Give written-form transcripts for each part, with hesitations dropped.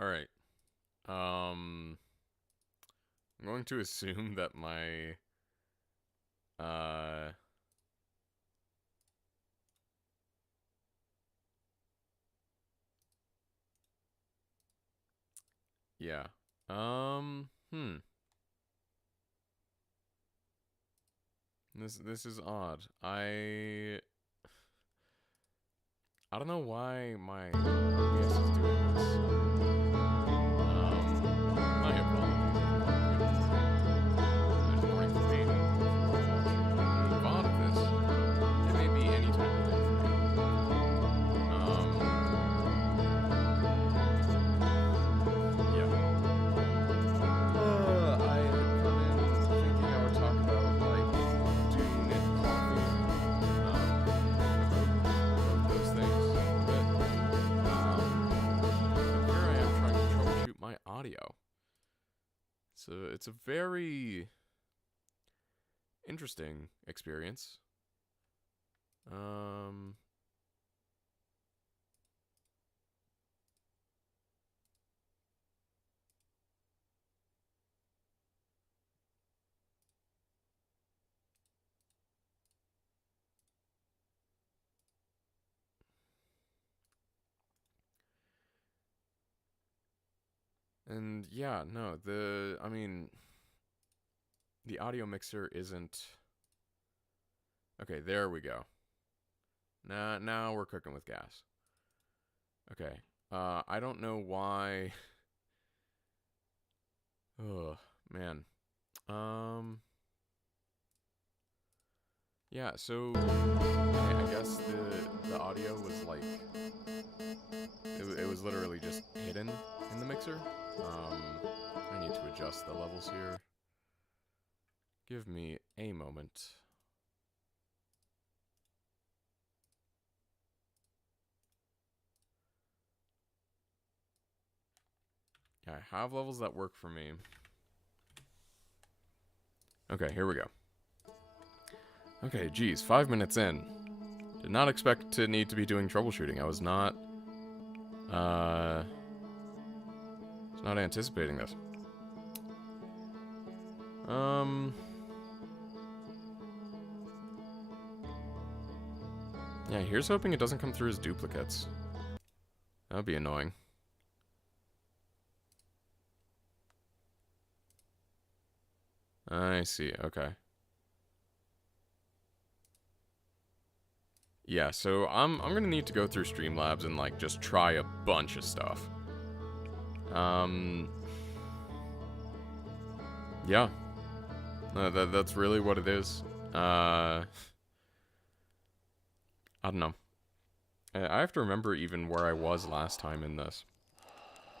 Alright. I'm going to assume that my yeah. This is odd. I don't know why my OBS is doing this. My apologies. There's a morning for me. The thought of this, it may be any time of day for me. Yeah. I had come in thinking I would talk about, like, Dune and coffee. Those things. But, here I am trying to troubleshoot my audio. So it's a very interesting experience. And yeah, no, I mean, the audio mixer isn't... Okay, there we go. Now we're cooking with gas. Okay, I don't know why... Oh, man. Yeah, so I guess the audio was like... It was literally just hidden in the mixer. I need to adjust the levels here. Give me a moment. Yeah, I have levels that work for me. Okay, here we go. Okay, geez, 5 minutes in. Did not expect to need to be doing troubleshooting. I was not anticipating this. Yeah, here's hoping it doesn't come through as duplicates. That would be annoying. I see, okay. Yeah, so I'm gonna need to go through Streamlabs and, like, just try a bunch of stuff. Yeah. That's really what it is. I don't know. I have to remember even where I was last time in this,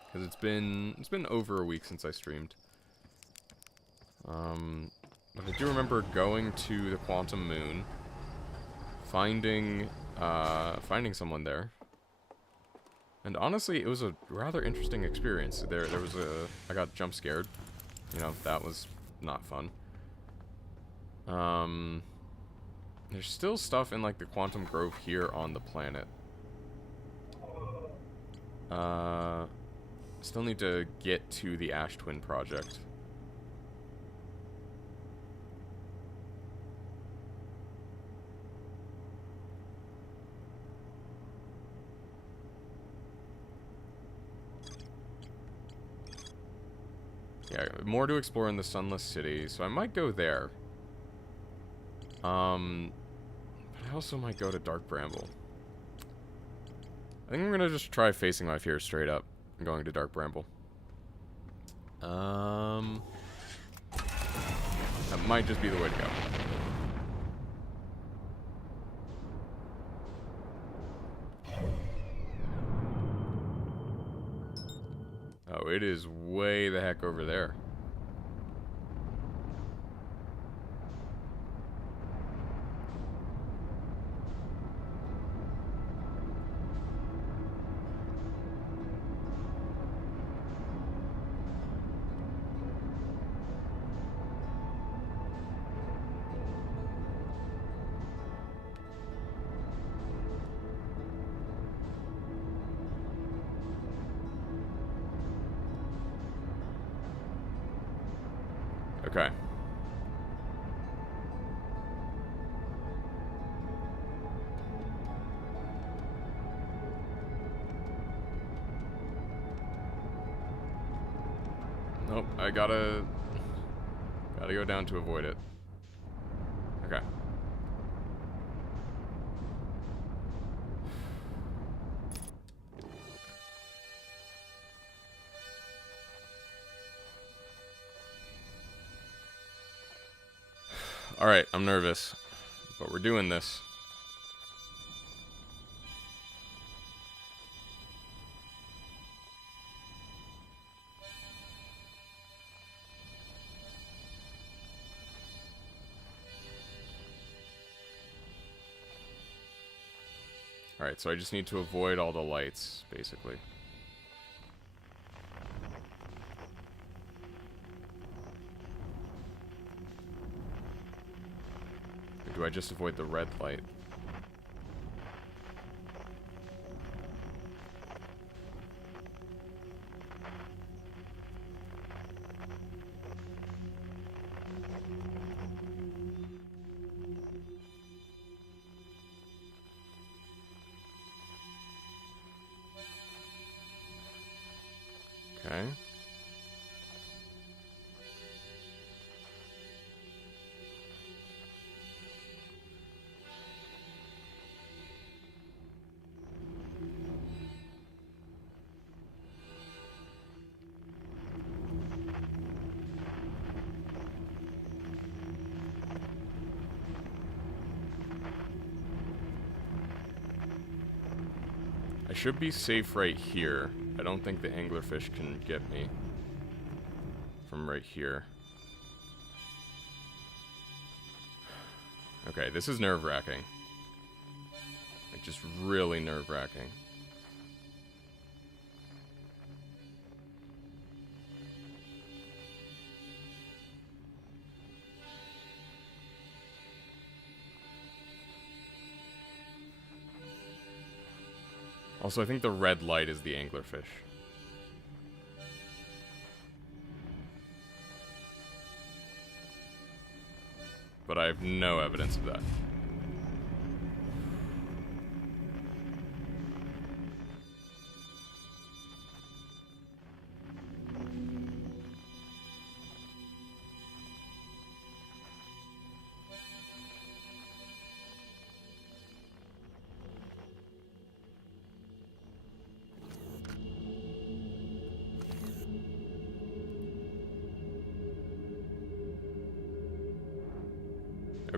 because it's been over a week since I streamed. But I do remember going to the Quantum Moon, finding someone there, and honestly, it was a rather interesting experience. I got jump scared. You know, that was not fun. There's still stuff in, like, the Quantum Grove here on the planet. Still need to get to the Ash Twin project. Yeah, more to explore in the Sunless City, so I might go there. But I also might go to Dark Bramble. I think I'm gonna just try facing my fears straight up and going to Dark Bramble. That might just be the way to go. Oh, it is way the heck over there. Okay. Nope, I gotta go down to avoid it. Okay. Alright, I'm nervous, but we're doing this. Alright, so I just need to avoid all the lights, basically. Or do I just avoid the red light? Okay. I should be safe right here. I don't think the anglerfish can get me from right here. Okay, this is nerve-wracking. Like, just really nerve-wracking. Also, I think the red light is the anglerfish. But I have no evidence of that.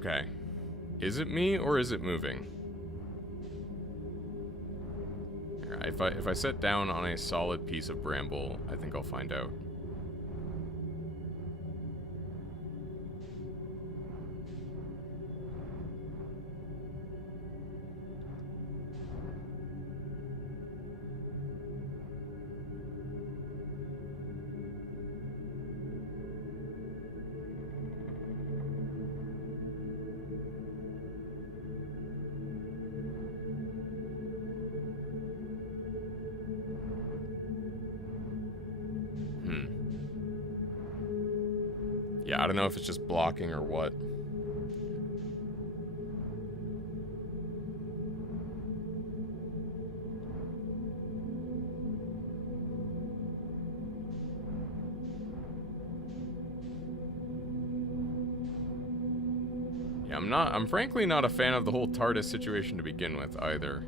Okay. Is it me, or is it moving? If I sit down on a solid piece of bramble, I think I'll find out. Yeah, I don't know if it's just blocking or what. Yeah, I'm frankly not a fan of the whole TARDIS situation to begin with, either.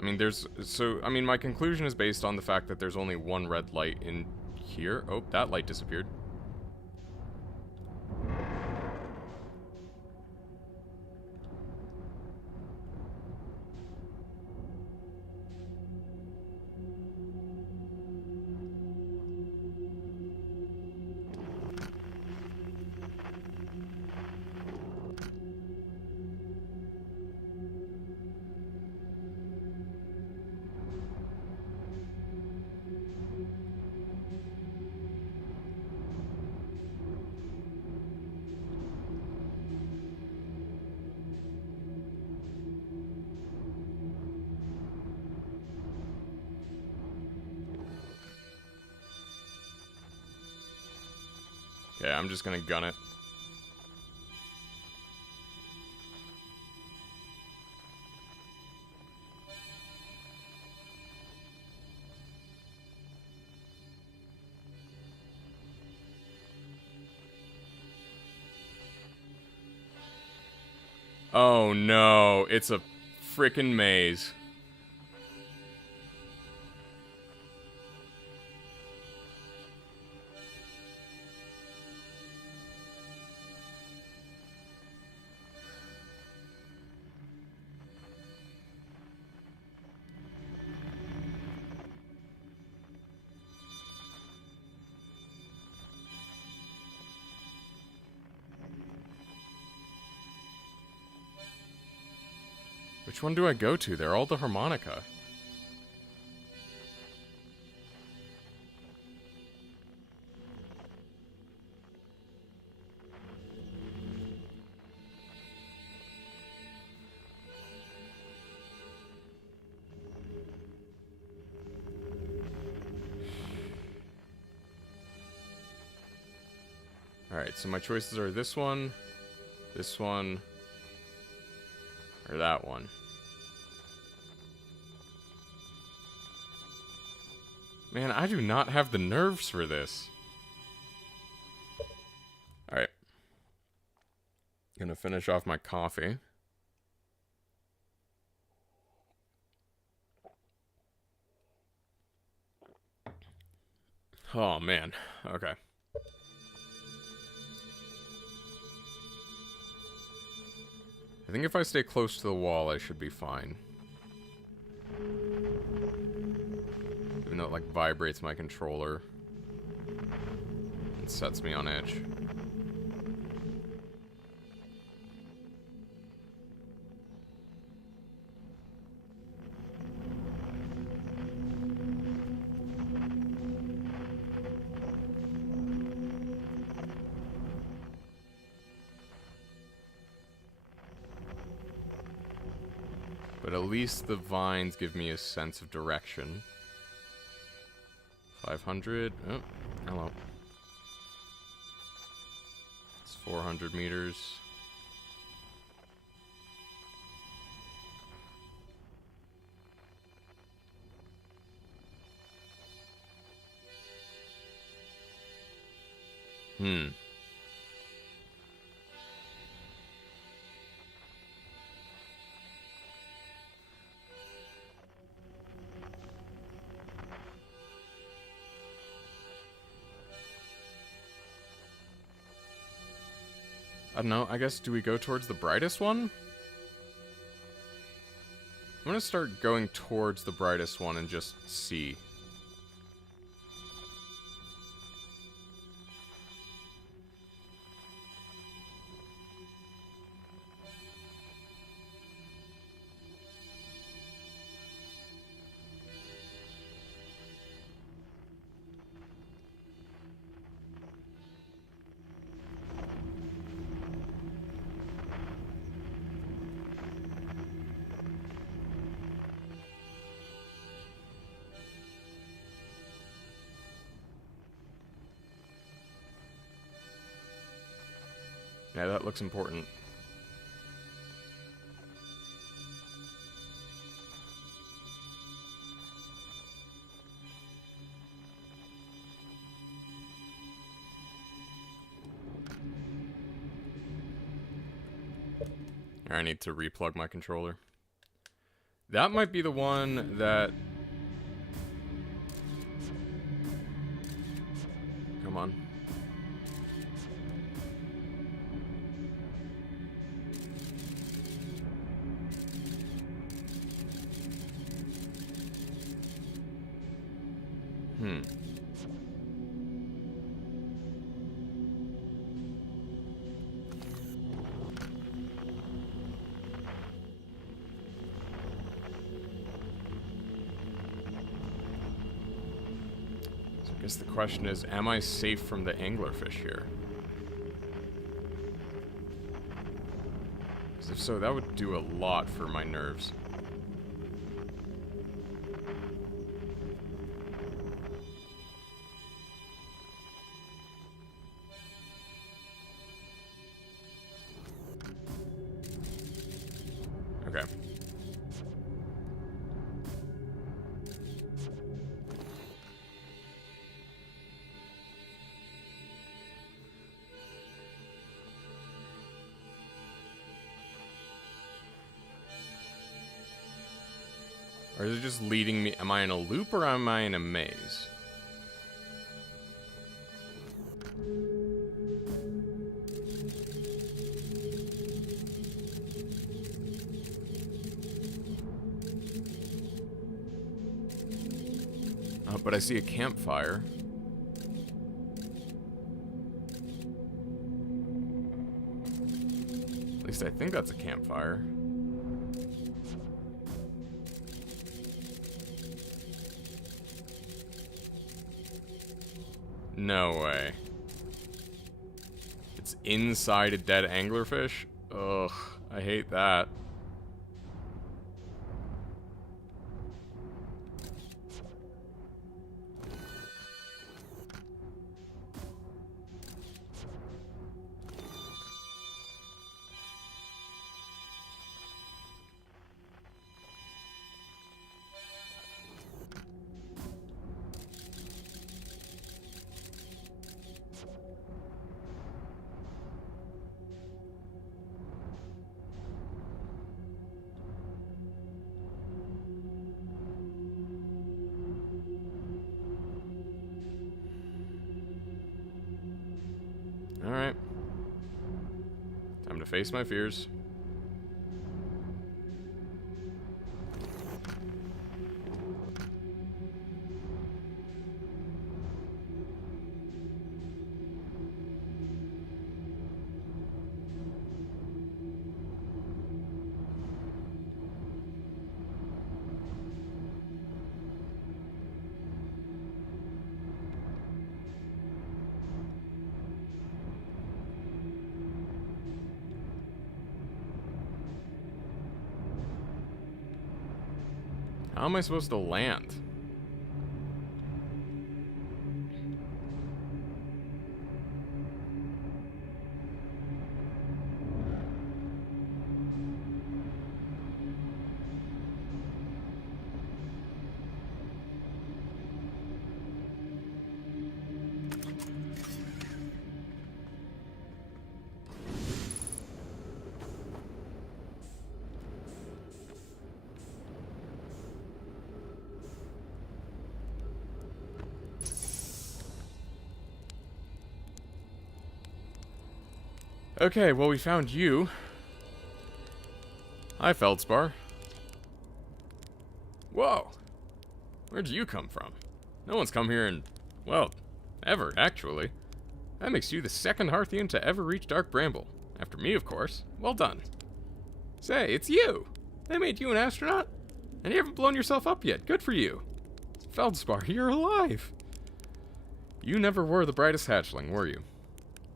I mean, my conclusion is based on the fact that there's only one red light in here. Oh, that light disappeared. Okay, I'm just gonna gun it. Oh no, it's a frickin' maze. Which one do I go to? They're all the harmonica. Alright, so my choices are this one, or that one. Man, I do not have the nerves for this. Alright. Gonna finish off my coffee. Oh, man. Okay. I think if I stay close to the wall, I should be fine. Even though it, like, vibrates my controller. It sets me on edge. But at least the vines give me a sense of direction. 500. Oh, hello. It's 400 meters. Hmm. I don't know, I guess, do we go towards the brightest one? I'm gonna start going towards the brightest one and just see. Yeah, that looks important. I need to replug my controller. That might be the one that... Come on. Hmm. So I guess the question is, am I safe from the anglerfish here? Because if so, that would do a lot for my nerves. Okay. Or is it just leading me? Am I in a loop or am I in a maze? But I see a campfire. At least I think that's a campfire. No way. It's inside a dead anglerfish? Ugh, I hate that. Alright. Time to face my fears. How am I supposed to land? Okay, well, we found you. Hi, Feldspar. Whoa! Where'd you come from? No one's come here in, well, ever, actually. That makes you the second Hearthian to ever reach Dark Bramble. After me, of course. Well done. Say, it's you! They made you an astronaut? And you haven't blown yourself up yet. Good for you. Feldspar, you're alive! You never were the brightest hatchling, were you?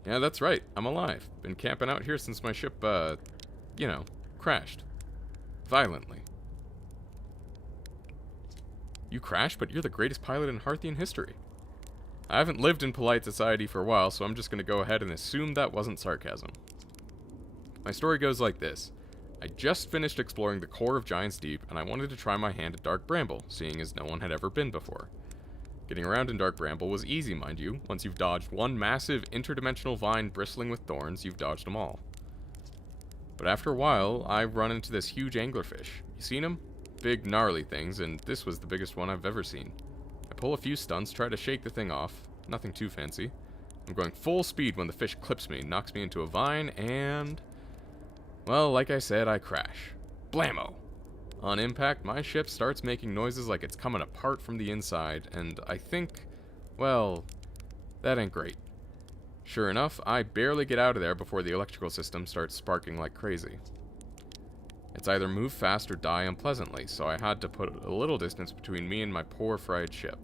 Yeah, that's right. I'm alive. Been camping out here since my ship, you know, crashed. Violently. You crashed, but you're the greatest pilot in Hearthian history. I haven't lived in polite society for a while, so I'm just gonna go ahead and assume that wasn't sarcasm. My story goes like this. I just finished exploring the core of Giant's Deep, and I wanted to try my hand at Dark Bramble, seeing as no one had ever been before. Getting around in Dark Bramble was easy, mind you. Once you've dodged one massive interdimensional vine bristling with thorns, you've dodged them all. But after a while, I've run into this huge anglerfish. You seen him? Big, gnarly things, and this was the biggest one I've ever seen. I pull a few stunts, try to shake the thing off. Nothing too fancy. I'm going full speed when the fish clips me, knocks me into a vine, and... well, like I said, I crash. Blammo! On impact, my ship starts making noises like it's coming apart from the inside, and I think, well, that ain't great. Sure enough, I barely get out of there before the electrical system starts sparking like crazy. It's either move fast or die unpleasantly, so I had to put a little distance between me and my poor fried ship.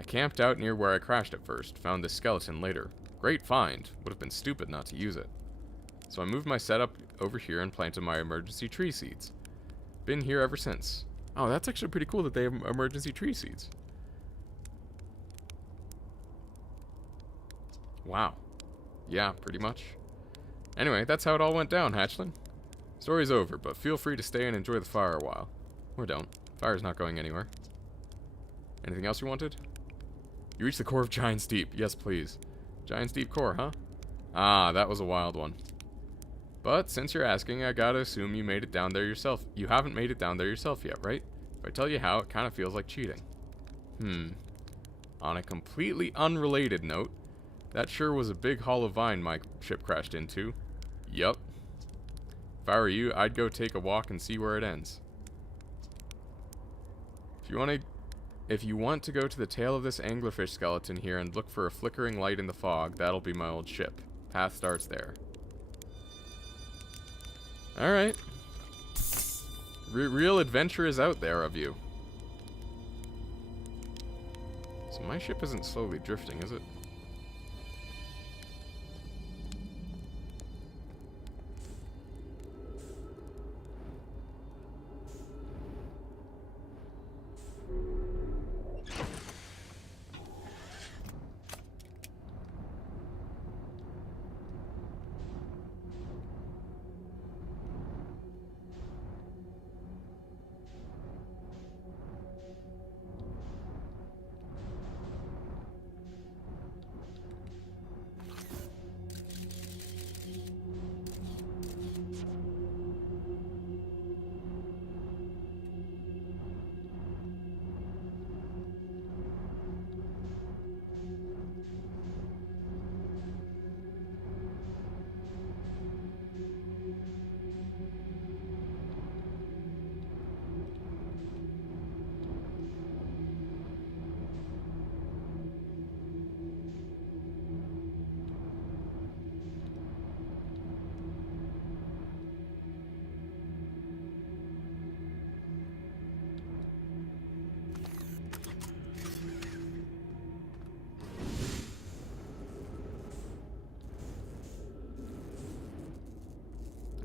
I camped out near where I crashed at first, found this skeleton later. Great find, would have been stupid not to use it. So I moved my setup over here and planted my emergency tree seeds. Been here ever since. Oh, that's actually pretty cool that they have emergency tree seeds. Wow. Yeah, pretty much. Anyway, that's how it all went down, hatchling. Story's over, but feel free to stay and enjoy the fire a while. Or don't. Fire's not going anywhere. Anything else you wanted? You reached the core of Giant's Deep. Yes, please. Giant's Deep core, huh? Ah, that was a wild one. But since you're asking, I gotta assume you made it down there yourself. You haven't made it down there yourself yet, right? If I tell you how, it kind of feels like cheating. On a completely unrelated note, that sure was a big hollow vine my ship crashed into. Yup. If I were you, I'd go take a walk and see where it ends. If you want to go to the tail of this anglerfish skeleton here and look for a flickering light in the fog, that'll be my old ship. Path starts there. Alright. Real adventure is out there of you. So my ship isn't slowly drifting, is it?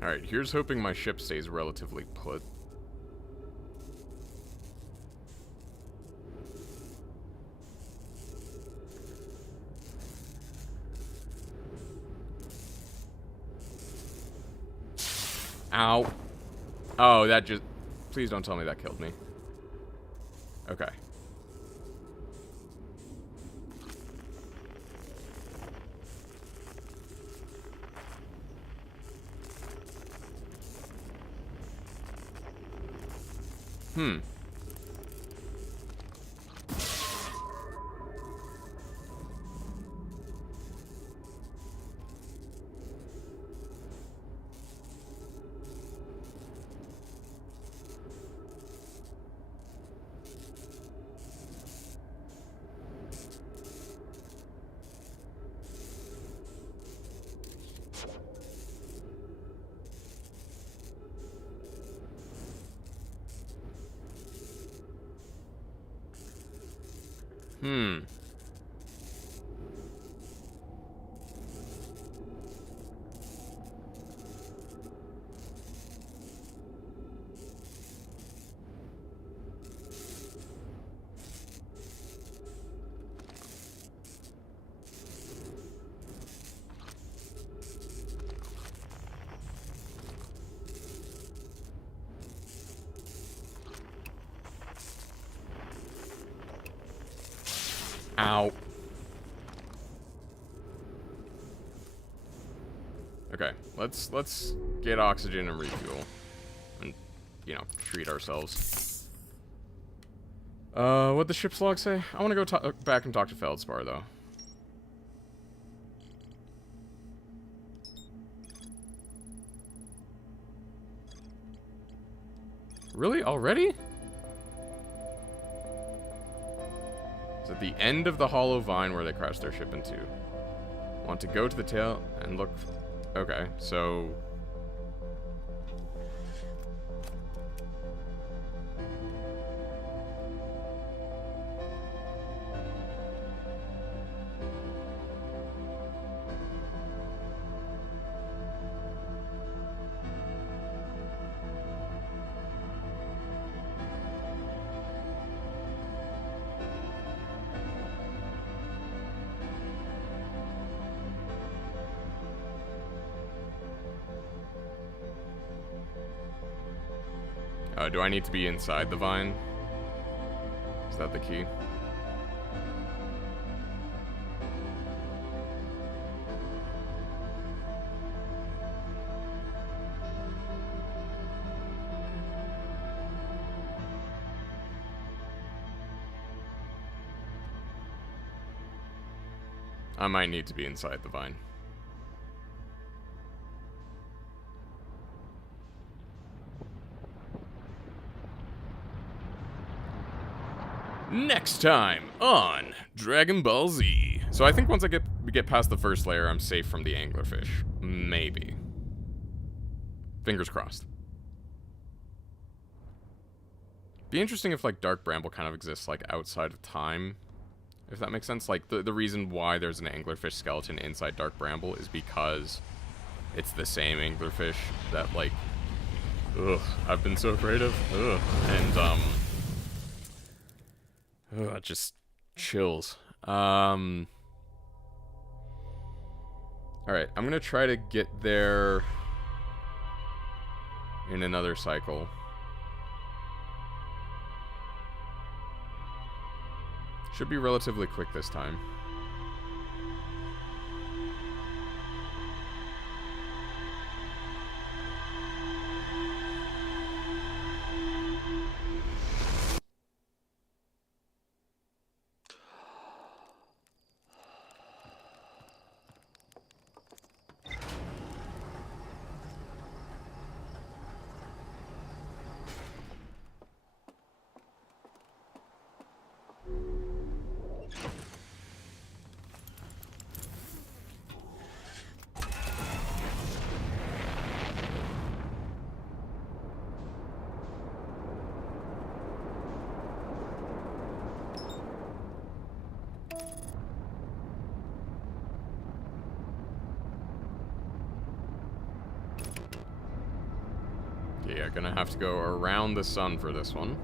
Alright, here's hoping my ship stays relatively put. Ow. Oh, that just... please don't tell me that killed me. Okay. Ow. Okay, let's get oxygen and refuel. And, you know, treat ourselves. What'd the ship's log say? I want to go back and talk to Feldspar, though. Really? Already? It's at the end of the hollow vine where they crashed their ship into. Want to go to the tail and look... Okay, so... do I need to be inside the vine? Is that the key? I might need to be inside the vine. Next time on Dragon Ball Z. So I think once we get past the first layer, I'm safe from the anglerfish. Maybe. Fingers crossed. Be interesting if, like, Dark Bramble kind of exists, like, outside of time. If that makes sense. Like, the reason why there's an anglerfish skeleton inside Dark Bramble is because it's the same anglerfish that, like... Ugh, I've been so afraid of. Ugh. And, ugh, just chills. Alright, I'm gonna try to get there in another cycle. Should be relatively quick this time. Yeah, gonna have to go around the sun for this one.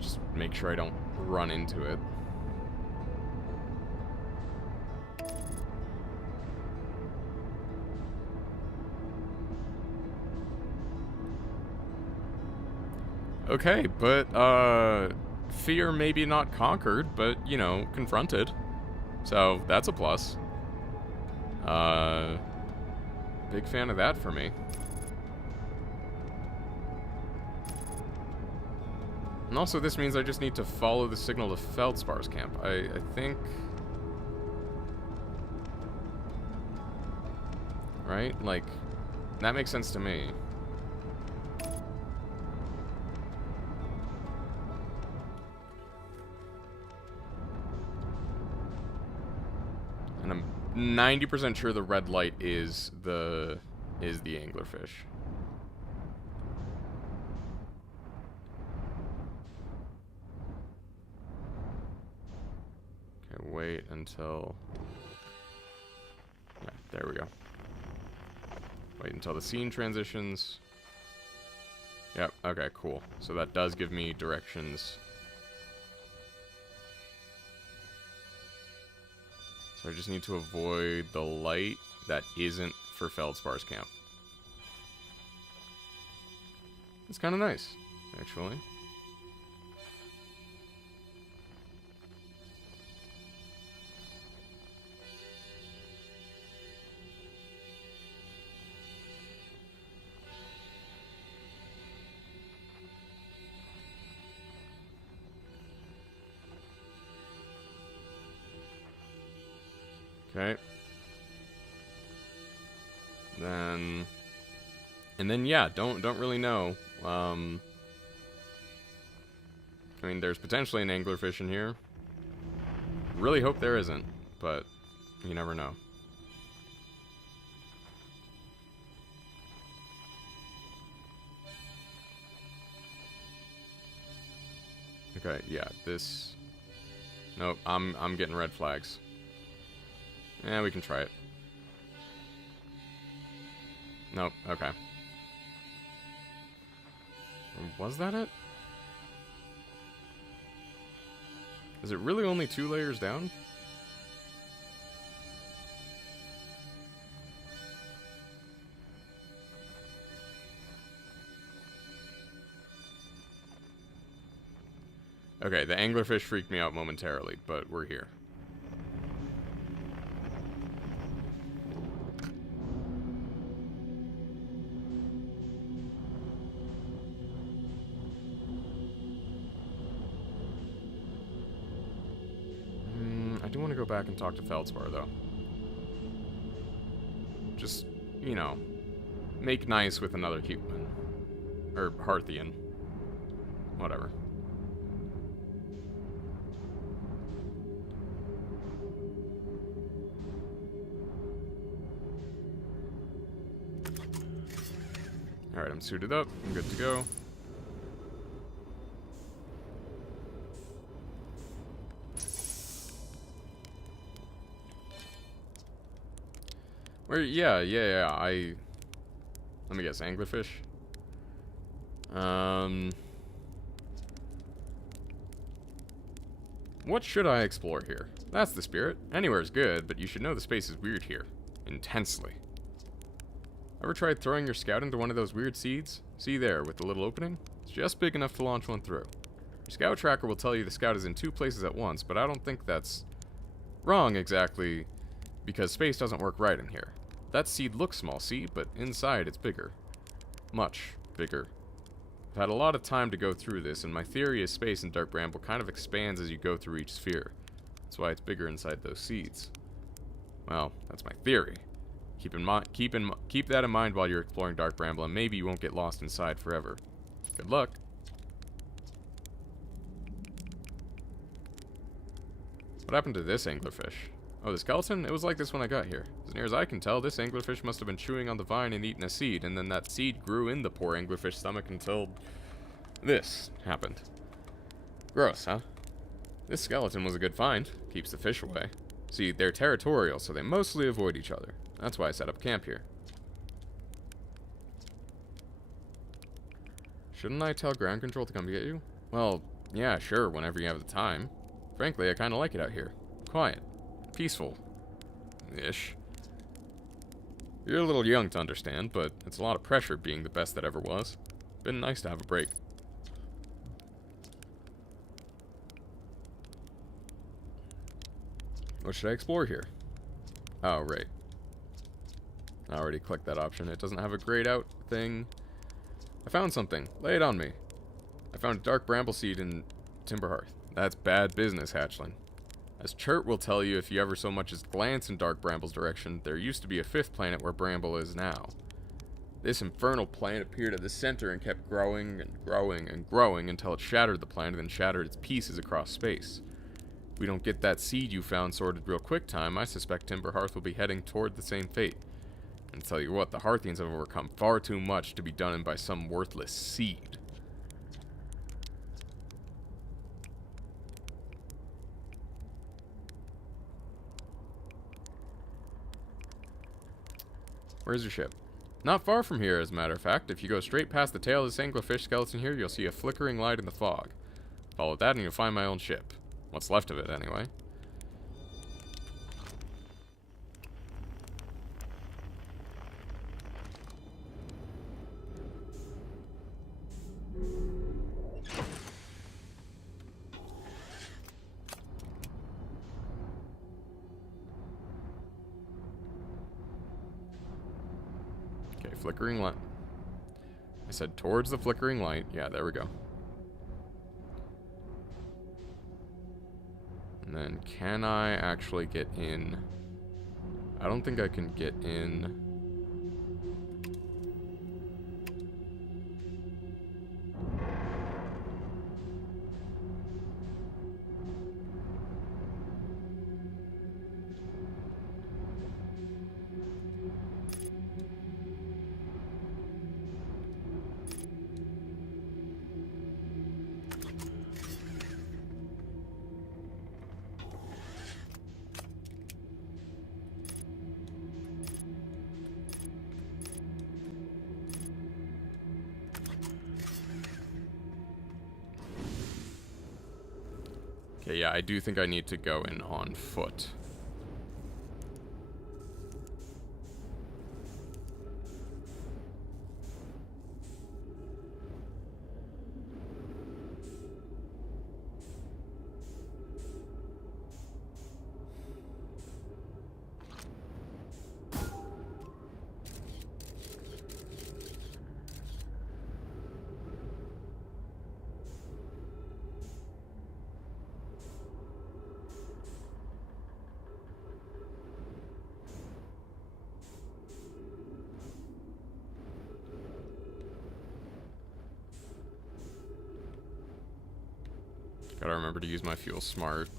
Just make sure I don't run into it. Okay, but, fear maybe not conquered, but, you know, confronted. So, that's a plus. Big fan of that for me. And also, this means I just need to follow the signal to Feldspar's camp. I think... Right? Like, that makes sense to me. And I'm 90% sure the red light is the anglerfish. wait until... Yeah, there we go. Wait until the scene transitions. Yep, okay, cool. So that does give me directions. So I just need to avoid the light that isn't for Feldspar's camp. It's kind of nice, actually. Okay. And then yeah, don't really know. I mean, there's potentially an anglerfish in here. Really hope there isn't, but you never know. Okay, yeah, this... Nope, I'm getting red flags. Yeah, we can try it. Nope, okay. Was that it? Is it really only 2 layers down? Okay, the anglerfish freaked me out momentarily, but we're here. I do want to go back and talk to Feldspar, though. Just, you know, make nice with another human. Or Hearthian. Whatever. Alright, I'm suited up. I'm good to go. Where, yeah, let me guess, anglerfish? What should I explore here? That's the spirit. Anywhere's good, but you should know the space is weird here. Intensely. Ever tried throwing your scout into one of those weird seeds? See there, with the little opening? It's just big enough to launch one through. Your scout tracker will tell you the scout is in 2 places at once, but I don't think that's wrong exactly, because space doesn't work right in here. That seed looks small, see, but inside it's bigger. Much bigger. I've had a lot of time to go through this, and my theory is space in Dark Bramble kind of expands as you go through each sphere. That's why it's bigger inside those seeds. Well, that's my theory. Keep that in mind while you're exploring Dark Bramble, and maybe you won't get lost inside forever. Good luck. What happened to this anglerfish? Oh, the skeleton? It was like this when I got here. As near as I can tell, this anglerfish must have been chewing on the vine and eaten a seed, and then that seed grew in the poor anglerfish stomach until this happened. Gross, huh? This skeleton was a good find. Keeps the fish away. See, they're territorial, so they mostly avoid each other. That's why I set up camp here. Shouldn't I tell ground control to come get you? Well, yeah, sure, whenever you have the time. Frankly, I kind of like it out here. Quiet. Peaceful-ish. You're a little young to understand, but it's a lot of pressure being the best that ever was. Been nice to have a break. What should I explore here? Oh, right. I already clicked that option. It doesn't have a grayed out thing. I found something. Lay it on me. I found a Dark Bramble seed in Timberhearth. That's bad business, hatchling. As Chert will tell you if you ever so much as glance in Dark Bramble's direction, there used to be a 5th planet where Bramble is now. This infernal planet appeared at the center and kept growing and growing and growing until it shattered the planet and shattered its pieces across space. If we don't get that seed you found sorted real quick time, I suspect Timberhearth will be heading toward the same fate. And tell you what, the Hearthians have overcome far too much to be done in by some worthless seed. Where's your ship? Not far from here, as a matter of fact. If you go straight past the tail of this anglerfish skeleton here, you'll see a flickering light in the fog. Follow that and you'll find my own ship. What's left of it, anyway. Okay, flickering light. I said towards the flickering light. Yeah, there we go. And then, can I actually get in? I don't think I can get in. Okay, yeah, I do think I need to go in on foot. Gotta remember to use my fuel smart.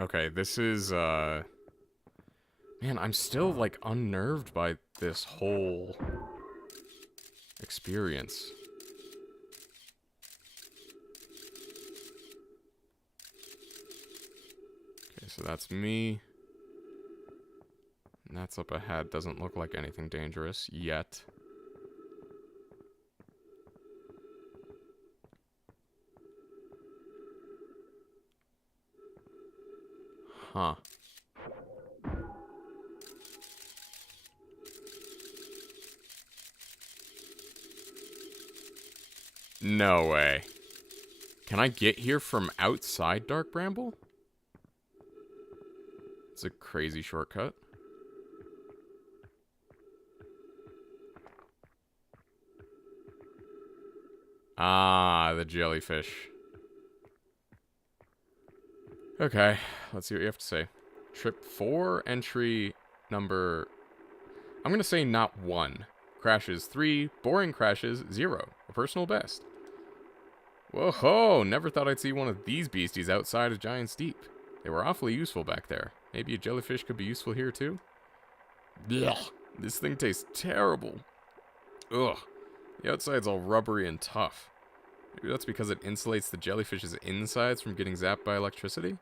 Okay, this is, man, I'm still, like, unnerved by this whole experience. Okay, so that's me. And that's up ahead. Doesn't look like anything dangerous yet. Huh. No way. Can I get here from outside Dark Bramble? It's a crazy shortcut. Ah, the jellyfish. Okay, let's see what you have to say. Trip 4, entry number... I'm gonna say not 1. Crashes 3, boring crashes 0. A personal best. Whoa-ho! Never thought I'd see one of these beasties outside of Giant's Deep. They were awfully useful back there. Maybe a jellyfish could be useful here too? Blech. This thing tastes terrible. Ugh. The outside's all rubbery and tough. Maybe that's because it insulates the jellyfish's insides from getting zapped by electricity?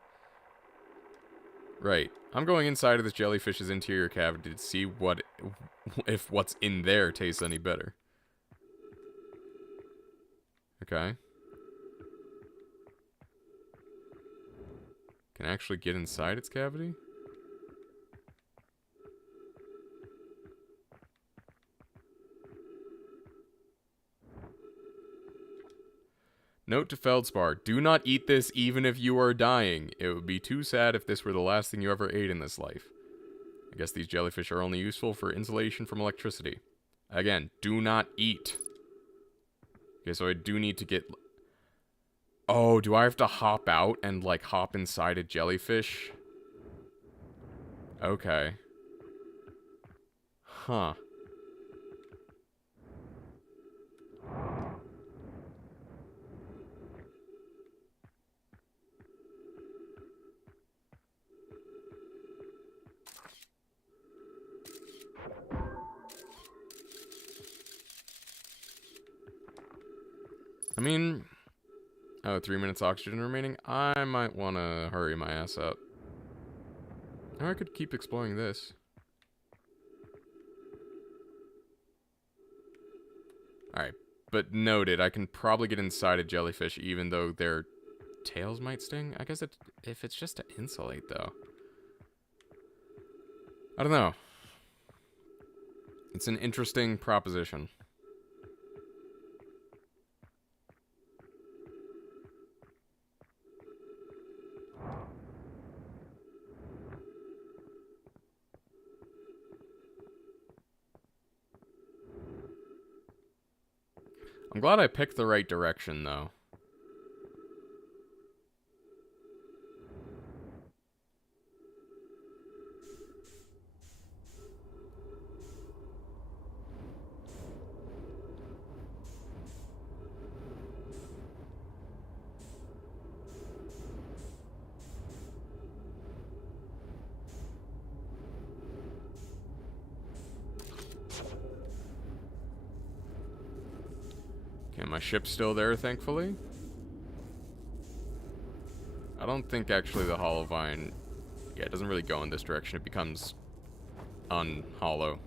Right. I'm going inside of this jellyfish's interior cavity to see if what's in there tastes any better. Okay. Can I actually get inside its cavity? Note to Feldspar, do not eat this even if you are dying. It would be too sad if this were the last thing you ever ate in this life. I guess these jellyfish are only useful for insulation from electricity. Again, do not eat. Okay, so I do need to get... Oh, do I have to hop out and, like, hop inside a jellyfish? Okay. Huh. I mean... Oh, 3 minutes oxygen remaining? I might want to hurry my ass up. Or I could keep exploring this. Alright, but noted, I can probably get inside a jellyfish even though their tails might sting. I guess if it's just to insulate, though. I don't know. It's an interesting proposition. I'm glad I picked the right direction, though. Okay, my ship's still there, thankfully. I don't think actually the hollow vine... Yeah, it doesn't really go in this direction. It becomes unhollow.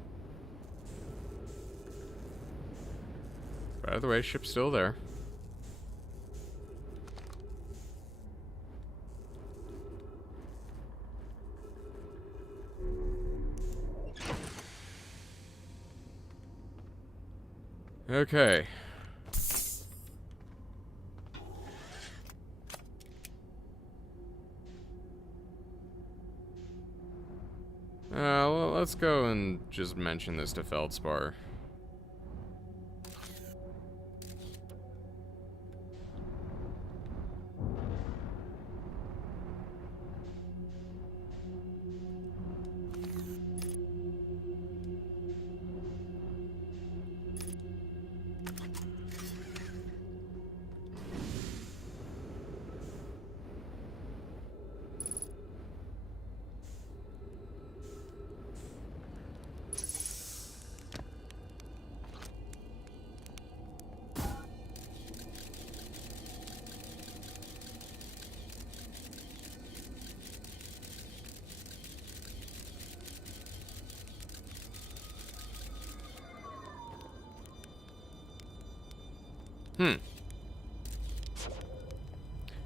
But either way, ship's still there. Okay. Well, let's go and just mention this to Feldspar.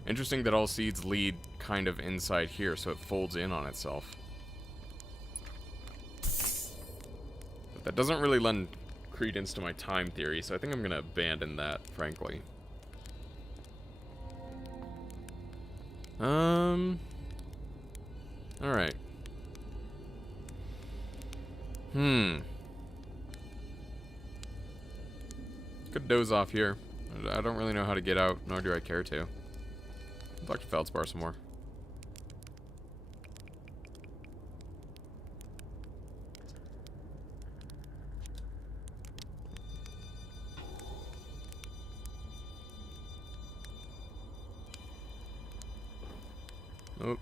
Interesting that all seeds lead kind of inside here, so it folds in on itself. But that doesn't really lend credence to my time theory, so I think I'm gonna abandon that, frankly. Alright. Could doze off here. I don't really know how to get out, nor do I care to. Talk to Feldspar some more. Nope.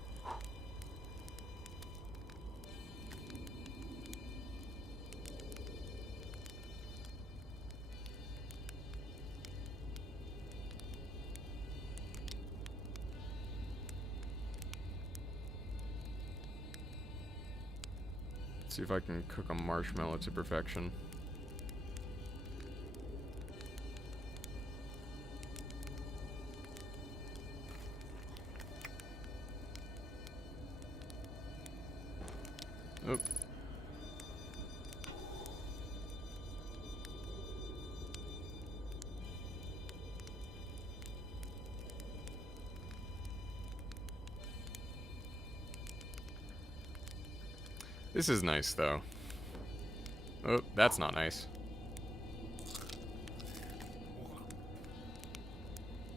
See if I can cook a marshmallow to perfection. Oop. This is nice, though. Oh, that's not nice.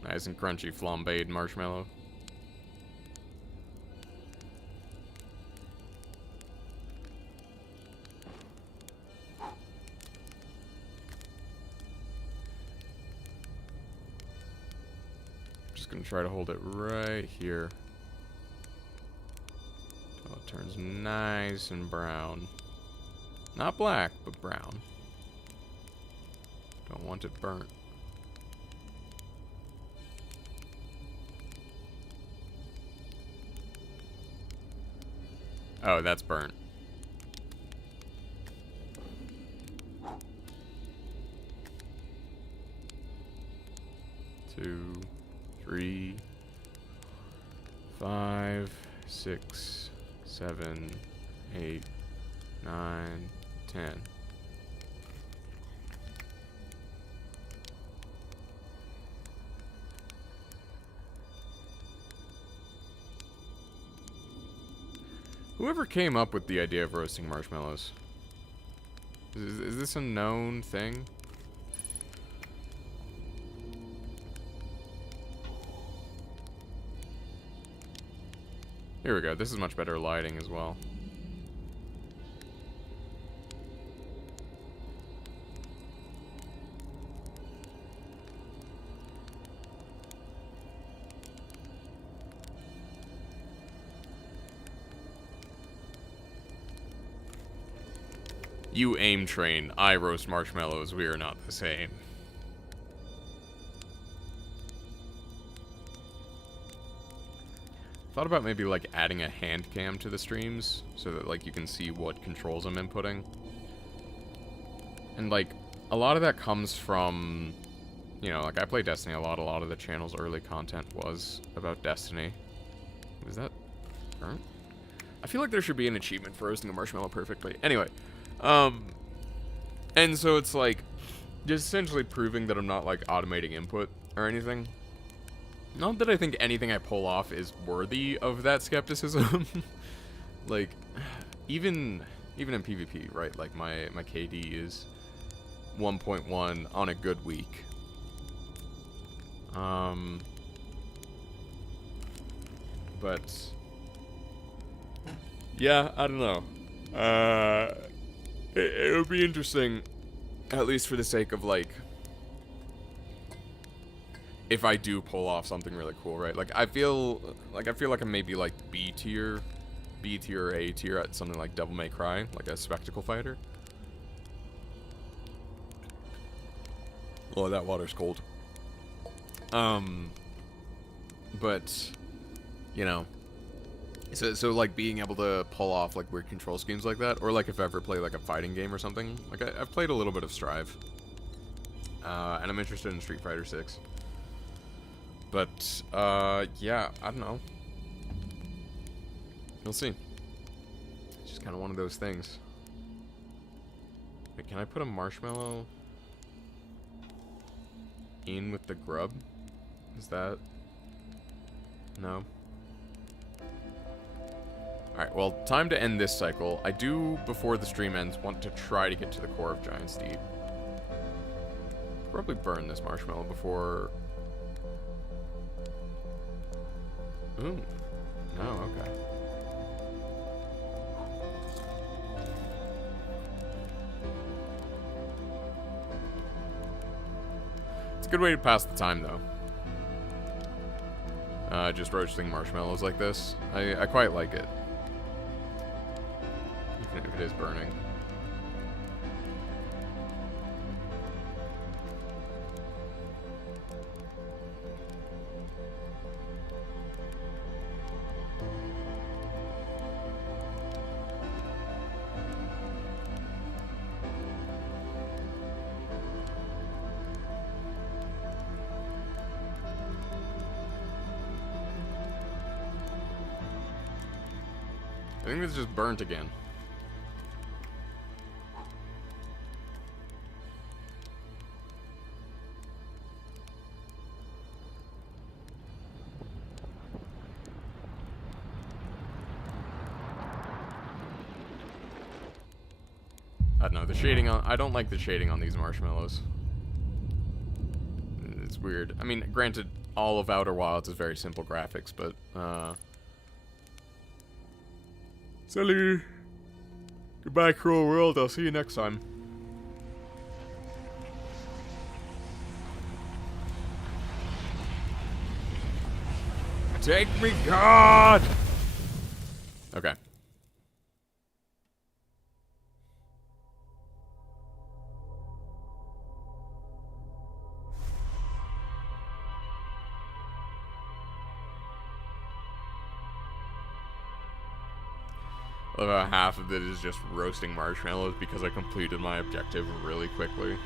Nice and crunchy flambéed marshmallow. Just gonna try to hold it right here. Until it turns nice and brown. Not black, but brown. Don't want it burnt. Oh, that's burnt. Two, 3, 5, 6, 7, 8, 9, 10. Whoever came up with the idea of roasting marshmallows? Is this a known thing? Here we go. This is much better lighting as well. You aim train, I roast marshmallows, we are not the same. Thought about maybe like adding a hand cam to the streams so that like you can see what controls I'm inputting. And like a lot of that comes from, you know, like I play Destiny a lot of the channel's early content was about Destiny. Was that burnt? I feel like there should be an achievement for roasting a marshmallow perfectly. Anyway, and so it's like just essentially proving that I'm not like automating input or anything. Not that I think anything I pull off is worthy of that skepticism. Like, even in PvP, right? Like my KD is 1.1 on a good week. But yeah, I don't know. It would be interesting, at least for the sake of like, if I do pull off something really cool, right? Like I feel like I'm maybe like B tier or A tier at something like Devil May Cry, like a spectacle fighter. Oh, that water's cold. But you know, so like being able to pull off like weird control schemes like that, or like if I ever play like a fighting game or something. Like I've played a little bit of Strive, and I'm interested in Street Fighter 6. But yeah, I don't know. We'll see. It's just kind of one of those things. Wait, can I put a marshmallow in with the grub? Is that... No. Alright, well, time to end this cycle. I do, before the stream ends, want to try to get to the core of Giant's Deep. Probably burn this marshmallow before... Ooh. No, okay. It's a good way to pass the time, though. Just roasting marshmallows like this. I quite like it. Even if it is burning. I think it's just burnt again. no, the shading on... I don't like the shading on these marshmallows. It's weird. I mean, granted, all of Outer Wilds is very simple graphics, but, Silly. Goodbye, cruel world. I'll see you next time. Take me, God! Okay. I love how half of it is just roasting marshmallows because I completed my objective really quickly.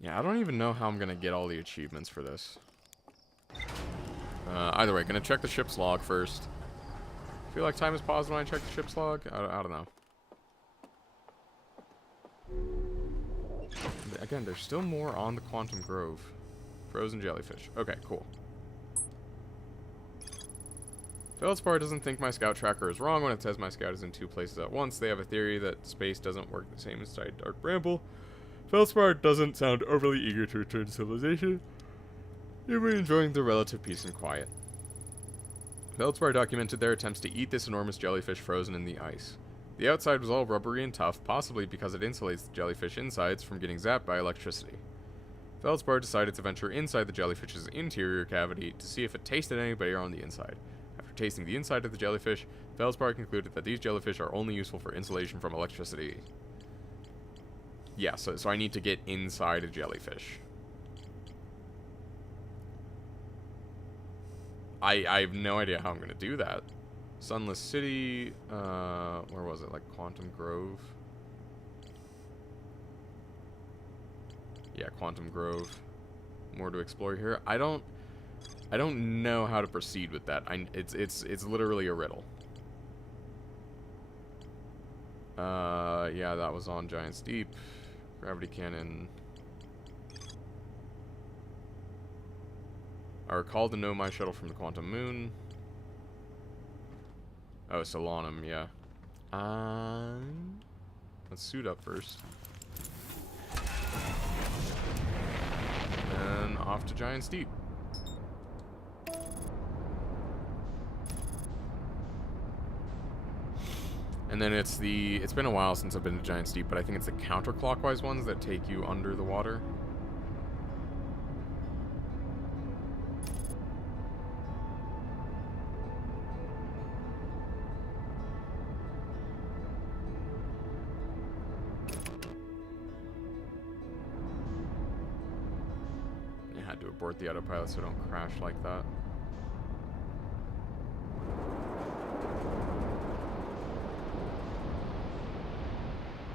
Yeah, I don't even know how I'm gonna get all the achievements for this. Either way, gonna check the ship's log first. I feel like time has paused when I check the ship's log. I don't know. Again, there's still more on the Quantum Grove. Frozen jellyfish. Okay, cool. Feldspar doesn't think my scout tracker is wrong when it says my scout is in 2 places at once. They have a theory that space doesn't work the same inside Dark Bramble. Feldspar doesn't sound overly eager to return to civilization. They were enjoying the relative peace and quiet. Feldspar documented their attempts to eat this enormous jellyfish frozen in the ice. The outside was all rubbery and tough, possibly because it insulates the jellyfish insides from getting zapped by electricity. Feldspar decided to venture inside the jellyfish's interior cavity to see if it tasted any better on the inside. After tasting the inside of the jellyfish, Feldspar concluded that these jellyfish are only useful for insulation from electricity. Yeah, so I need to get inside a jellyfish. I have no idea how I'm going to do that. Sunless City, where was it? Like Quantum Grove? Yeah, Quantum Grove. More to explore here. I don't know how to proceed with that. It's literally a riddle. Yeah, that was on Giant's Deep. Gravity Cannon. I recall to know my shuttle from the Quantum Moon. Oh, Solanum, yeah. Let's suit up first. And off to Giant's Deep. And then it's been a while since I've been to Giant's Deep, but I think it's the counterclockwise ones that take you under the water. I had to abort the autopilot so I don't crash like that.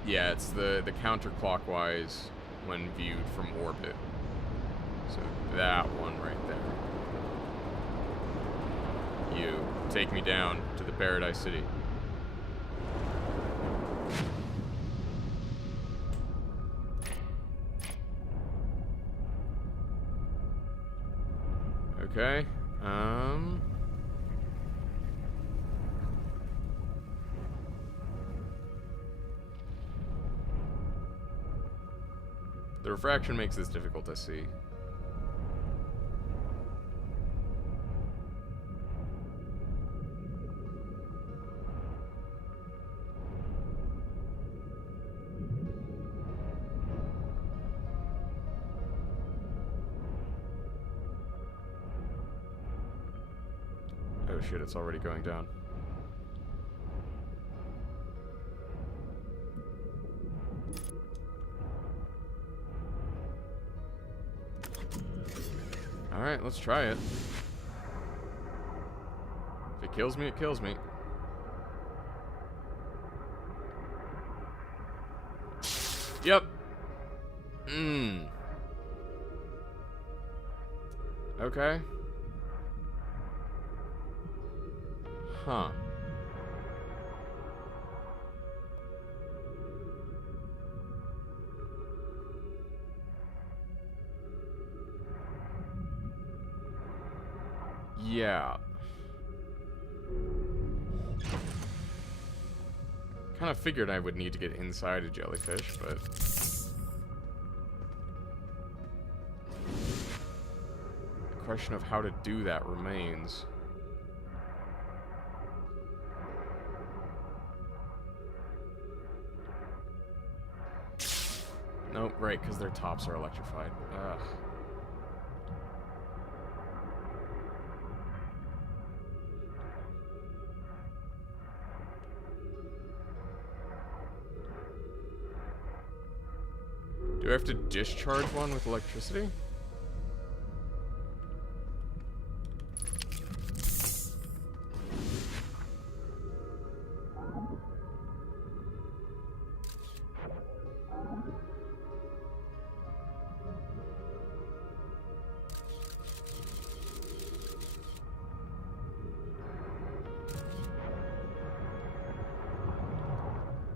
Yeah, it's the counterclockwise when viewed from orbit. So that one right there. You take me down to the Paradise City. Okay. The refraction makes this difficult to see. Oh shit, it's already going down. Alright, let's try it. If it kills me, it kills me. Yep. Okay. Huh. Yeah. Kind of figured I would need to get inside a jellyfish, but... the question of how to do that remains. Nope, right, because their tops are electrified. Ugh. Do I have to discharge one with electricity?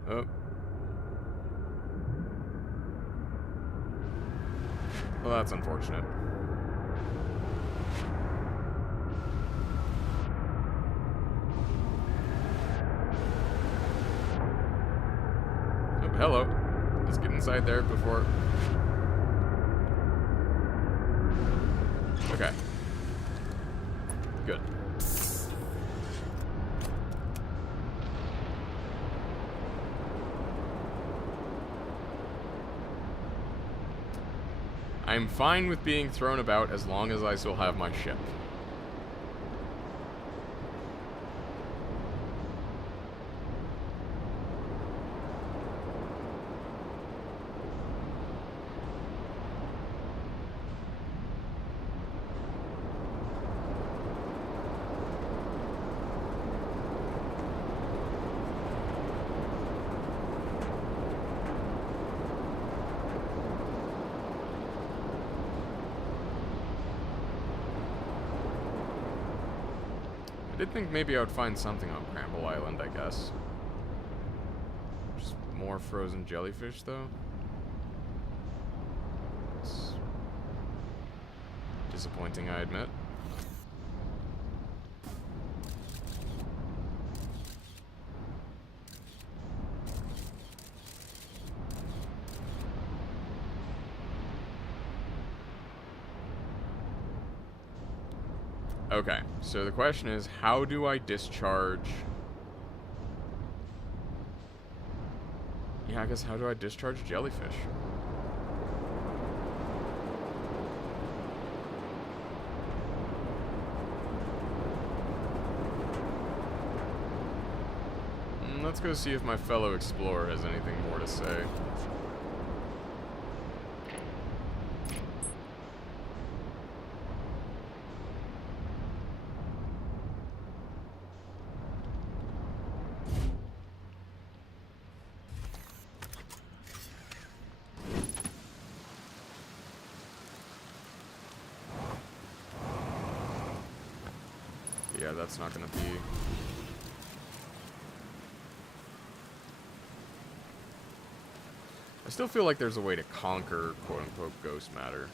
Oh. Well, that's unfortunate. Oh, hello. Let's get inside there before... Okay. Good. I'm fine with being thrown about as long as I still have my ship. I did think maybe I would find something on Bramble Island, I guess. Just more frozen jellyfish, though. It's disappointing, I admit. Okay, so the question is, how do I discharge... Yeah, I guess how do I discharge jellyfish? Let's go see if my fellow explorer has anything more to say. Yeah, that's not gonna be... I still feel like there's a way to conquer quote-unquote ghost matter.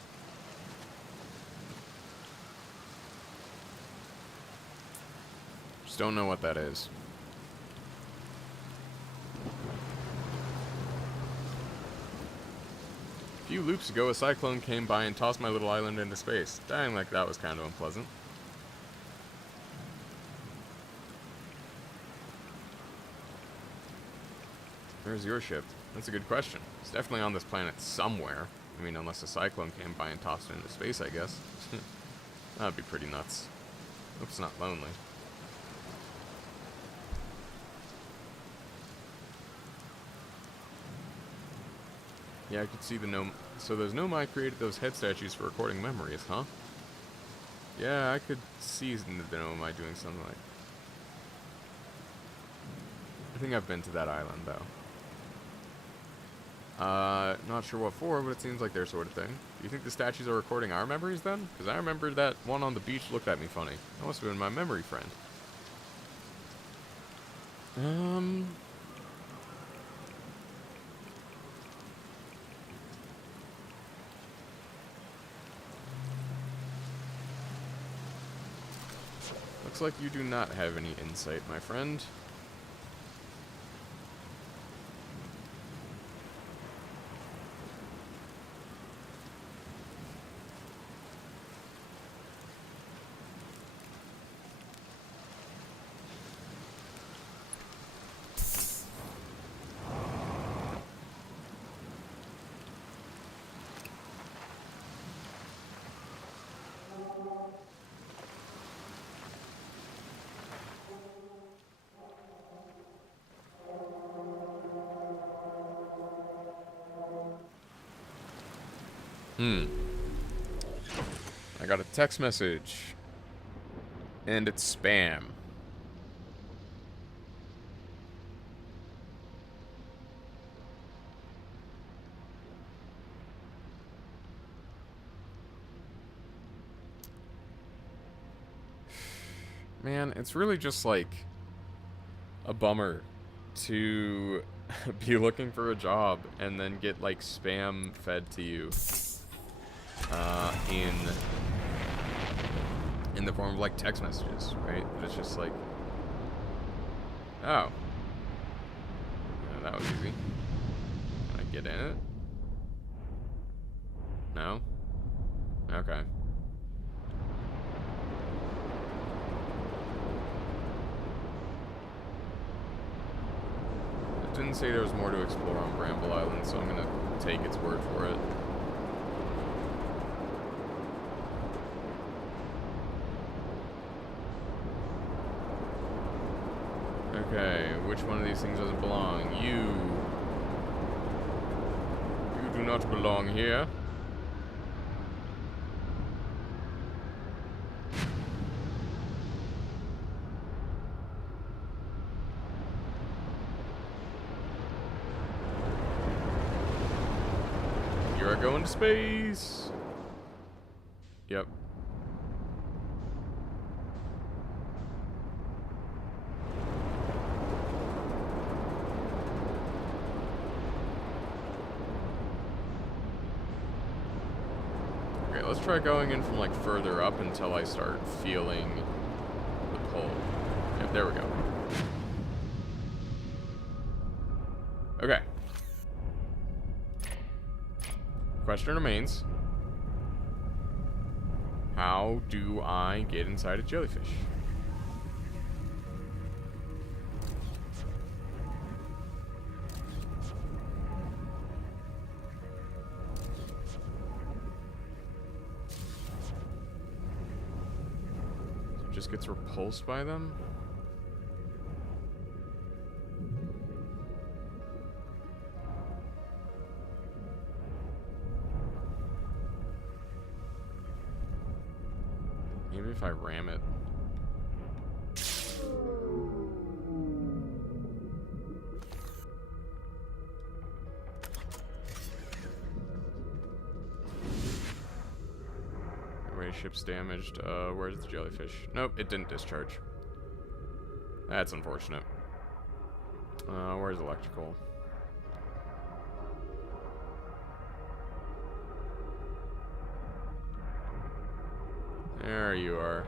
Just don't know what that is. A few loops ago, a cyclone came by and tossed my little island into space. Dying like that was kind of unpleasant. Where's your ship? That's a good question. It's definitely on this planet somewhere. I mean, unless a cyclone came by and tossed it into space, I guess. That'd be pretty nuts. Hope it's not lonely. Yeah, I could see the gnome. So those Nomai created those head statues for recording memories, huh? Yeah, I could see the Nomai doing something like... I think I've been to that island, though. Not sure what for, but it seems like their sort of thing. Do you think the statues are recording our memories, then? Because I remember that one on the beach looked at me funny. That must have been my memory friend. Looks like you do not have any insight, my friend. I got a text message. And it's spam. Man, it's really just like a bummer to be looking for a job and then get like spam fed to you in the form of like text messages, right? But it's just like, oh, yeah, that was easy. Can I get in it? No? Okay. It didn't say there was more to explore on Bramble Island, so I'm gonna take its word for it. Okay, which one of these things doesn't belong? You do not belong here. You're going to space. Yep. Let's try going in from like further up until I start feeling the pull. Yep, there we go. Okay. Question remains. How do I get inside a jellyfish? Just gets repulsed by them? Maybe if I ram it. Ship's damaged. Where's the jellyfish? Nope, it didn't discharge. That's unfortunate. Where's electrical? There you are.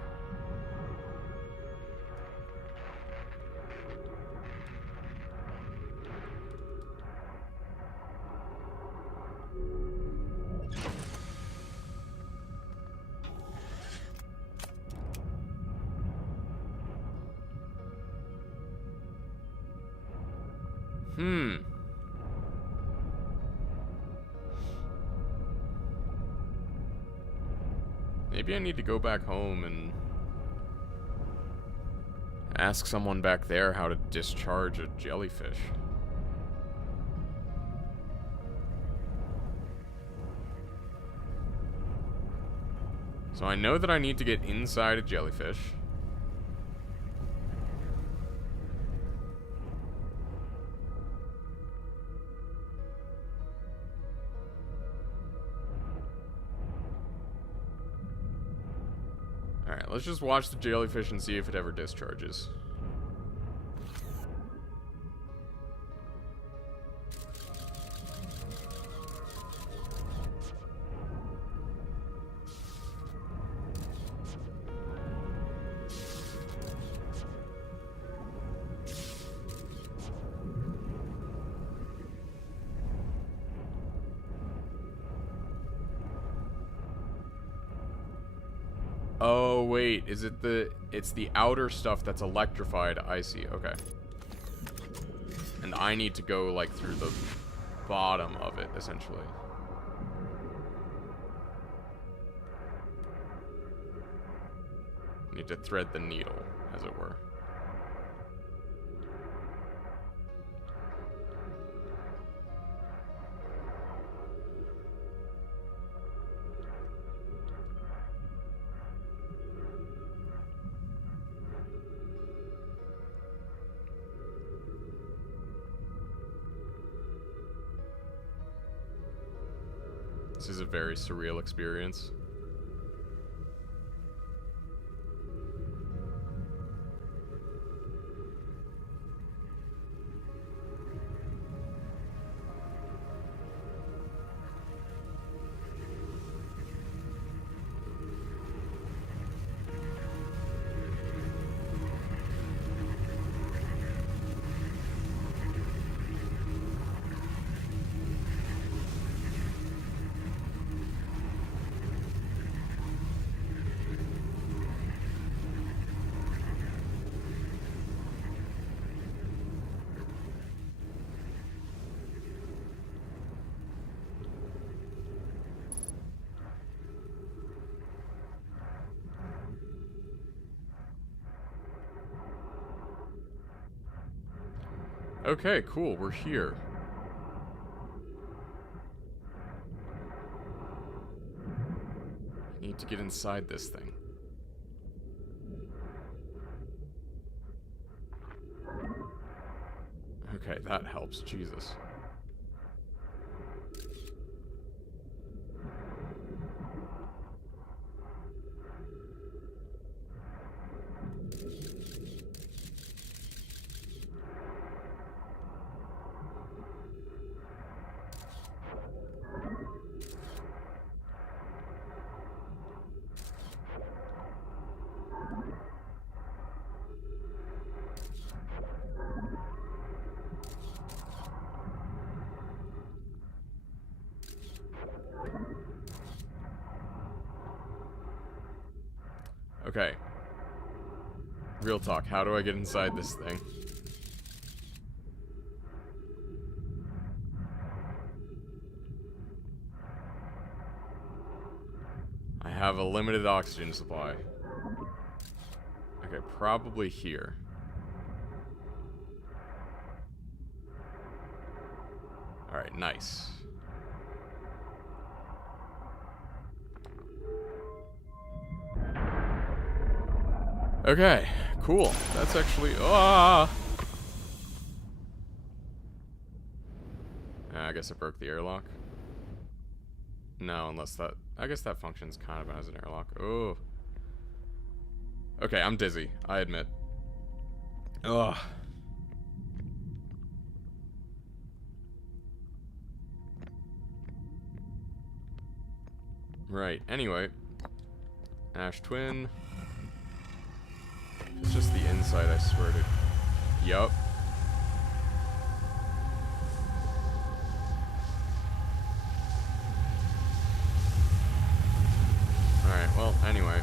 Maybe I need to go back home and ask someone back there how to discharge a jellyfish. So I know that I need to get inside a jellyfish. Alright, let's just watch the jellyfish and see if it ever discharges. Oh, wait. Is it the... It's the outer stuff that's electrified. I see. Okay. And I need to go, like, through the bottom of it, essentially. Need to thread the needle, as it were. This is a very surreal experience. Okay, cool. We're here. Need to get inside this thing. Okay, that helps. Jesus. Okay. Real talk, how do I get inside this thing? I have a limited oxygen supply. Okay, probably here. Alright, nice. Okay, cool. That's actually... I guess I broke the airlock. No, unless that... I guess that functions kind of as an airlock. Oh. Okay, I'm dizzy. I admit. Ugh. Right, anyway. Ash Twin... It's just the inside, I swear to... Yup. Alright, well, anyway.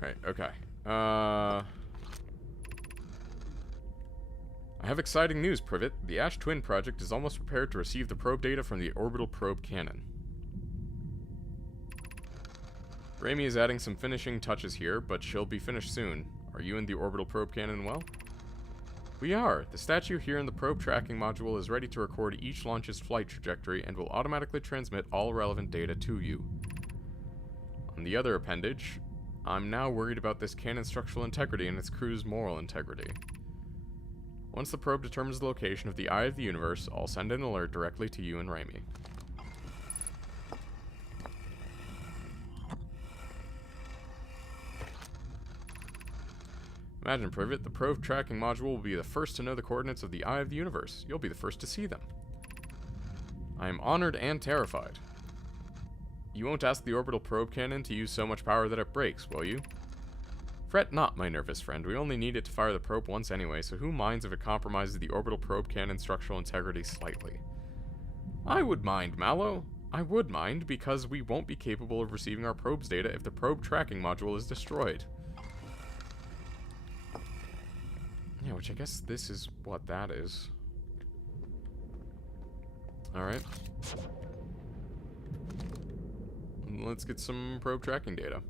Right, okay. I have exciting news, Privet. The Ash Twin project is almost prepared to receive the probe data from the orbital probe cannon. Raimi is adding some finishing touches here, but she'll be finished soon. Are you and the orbital probe cannon well? We are. The statue here in the probe tracking module is ready to record each launch's flight trajectory and will automatically transmit all relevant data to you. On the other appendage, I'm now worried about this cannon's structural integrity and its crew's moral integrity. Once the probe determines the location of the Eye of the Universe, I'll send an alert directly to you and Raimi. Imagine, Privet, the probe tracking module will be the first to know the coordinates of the eye of the universe. You'll be the first to see them. I am honored and terrified. You won't ask the orbital probe cannon to use so much power that it breaks, will you? Fret not, my nervous friend. We only need it to fire the probe once anyway, so who minds if it compromises the orbital probe cannon's structural integrity slightly? I would mind, Mallow. I would mind, because we won't be capable of receiving our probe's data if the probe tracking module is destroyed. Yeah, which I guess this is what that is. Alright. Let's get some probe tracking data.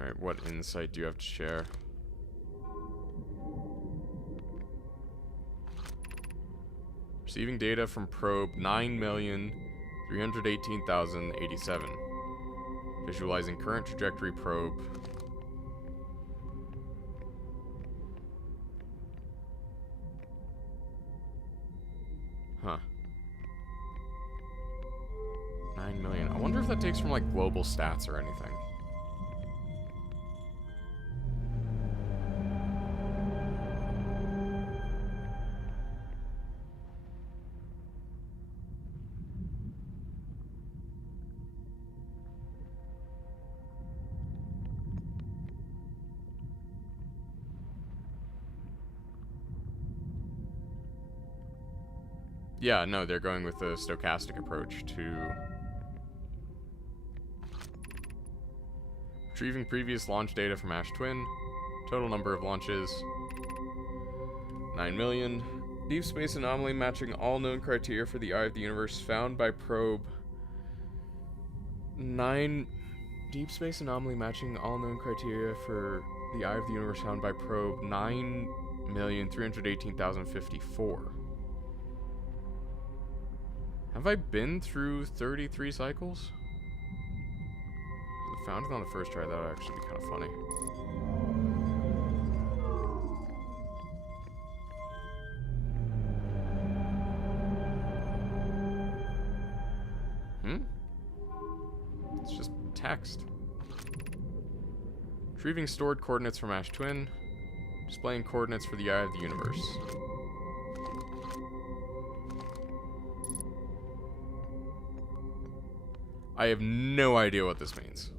Alright, what insight do you have to share? Receiving data from probe 9,318,087. Visualizing current trajectory probe. Huh. 9 million. I wonder if that takes from like global stats or anything. Yeah, no, they're going with the stochastic approach to retrieving previous launch data from Ash Twin. Total number of launches 9 million. Deep space anomaly matching all known criteria for the Eye of the Universe found by probe 9. Deep space anomaly matching all known criteria for the Eye of the Universe found by probe 9,318,054. Have I been through 33 cycles? If I found it on the first try, that would actually be kind of funny. It's just text. Retrieving stored coordinates from Ash Twin. Displaying coordinates for the Eye of the Universe. I have no idea what this means.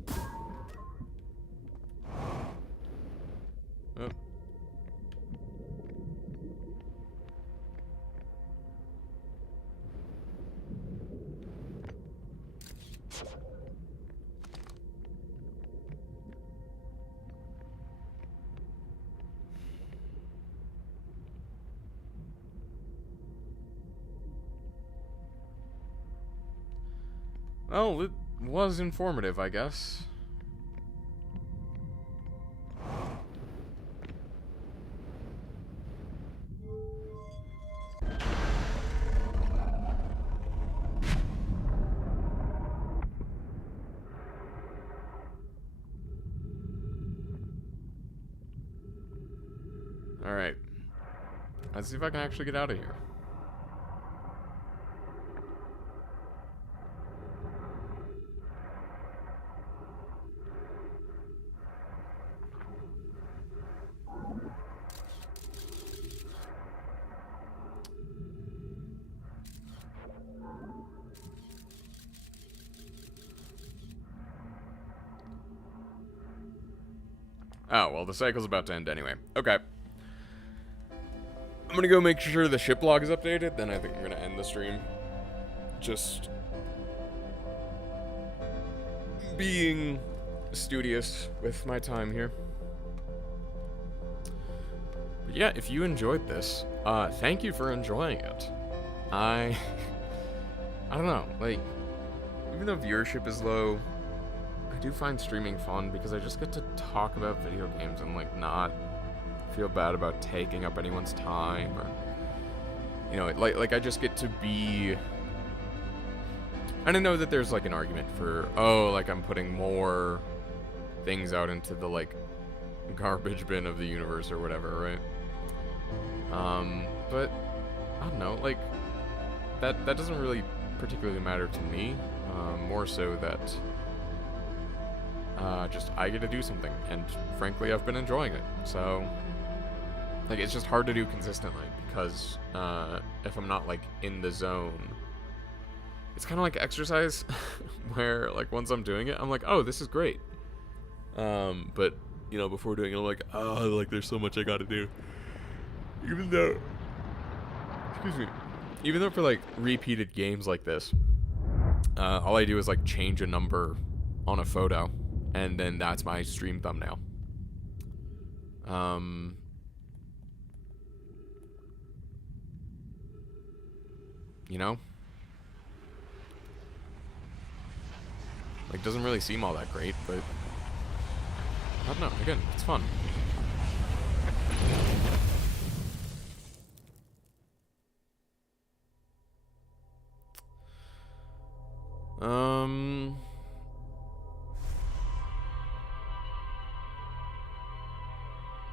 Oh. Well, it was informative, I guess. Alright. Let's see if I can actually get out of here. Oh, well, the cycle's about to end anyway. Okay. I'm gonna go make sure the ship log is updated, then I think I'm gonna end the stream. Just being studious with my time here. But yeah, if you enjoyed this, thank you for enjoying it. I don't know, like, even though viewership is low, I do find streaming fun because I just get to talk about video games and, like, not feel bad about taking up anyone's time, or, you know, like I just get to be. I don't know that there's like an argument for, oh, like I'm putting more things out into the like garbage bin of the universe or whatever, right? But I don't know, like that doesn't really particularly matter to me. More so that just I get to do something, and frankly, I've been enjoying it. So, like, it's just hard to do consistently because if I'm not like in the zone, it's kind of like exercise, where like once I'm doing it, I'm like, oh, this is great. But you know, before doing it, I'm like, oh, like there's so much I got to do. Even though, excuse me, even though for like repeated games like this, all I do is like change a number on a photo, and then that's my stream thumbnail. You know, like doesn't really seem all that great, but I don't know. Again, it's fun.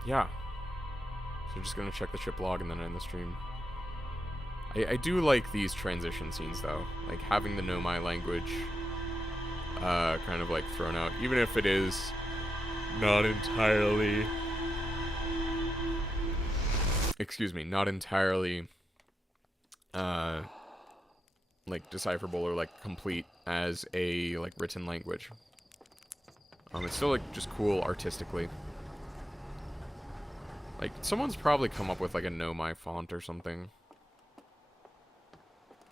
Yeah. So just gonna check the ship log and then end the stream. I do like these transition scenes though, like having the Nomai language kind of like thrown out, even if it is not entirely, not entirely like decipherable or like complete as a like written language. It's still like just cool artistically. Like someone's probably come up with like a Nomai font or something,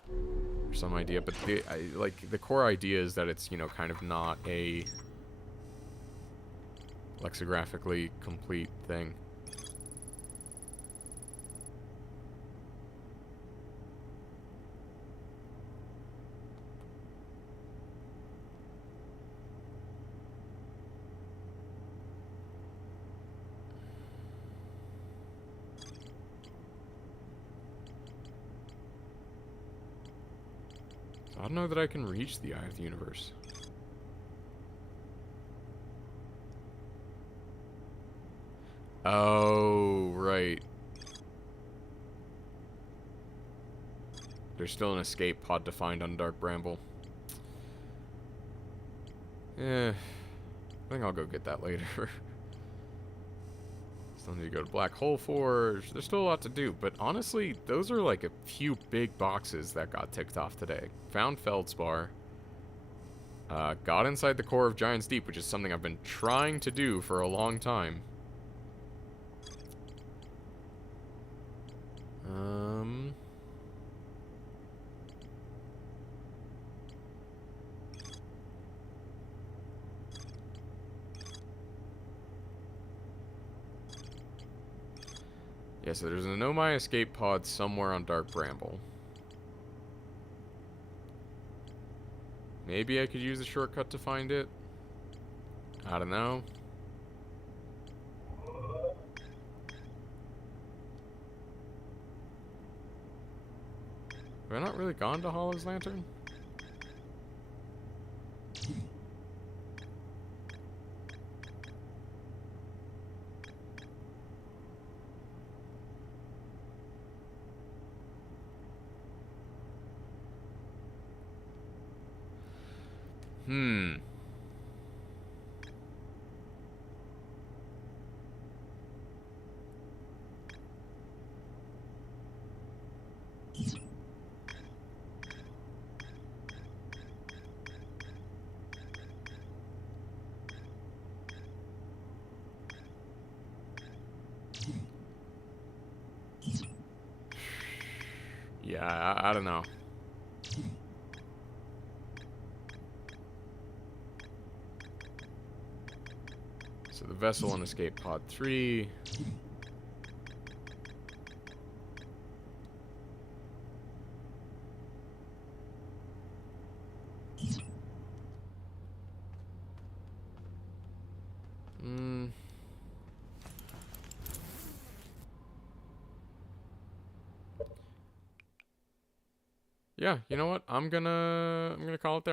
or some idea, but like the core idea is that it's, you know, kind of not a lexicographically complete thing. I don't know that I can reach the Eye of the Universe. Oh, right. There's still an escape pod to find on Dark Bramble. I think I'll go get that later. Still need to go to Black Hole Forge. There's still a lot to do, but honestly, those are like a few big boxes that got ticked off today. Found Feldspar. Got inside the core of Giant's Deep, which is something I've been trying to do for a long time. Yeah, so there's a Nomai escape pod somewhere on Dark Bramble. Maybe I could use a shortcut to find it. I don't know. Have I not really gone to Hollow's Lantern? Yeah, I don't know. So the vessel on escape pod 3. Yeah, you know what? I'm gonna call it there.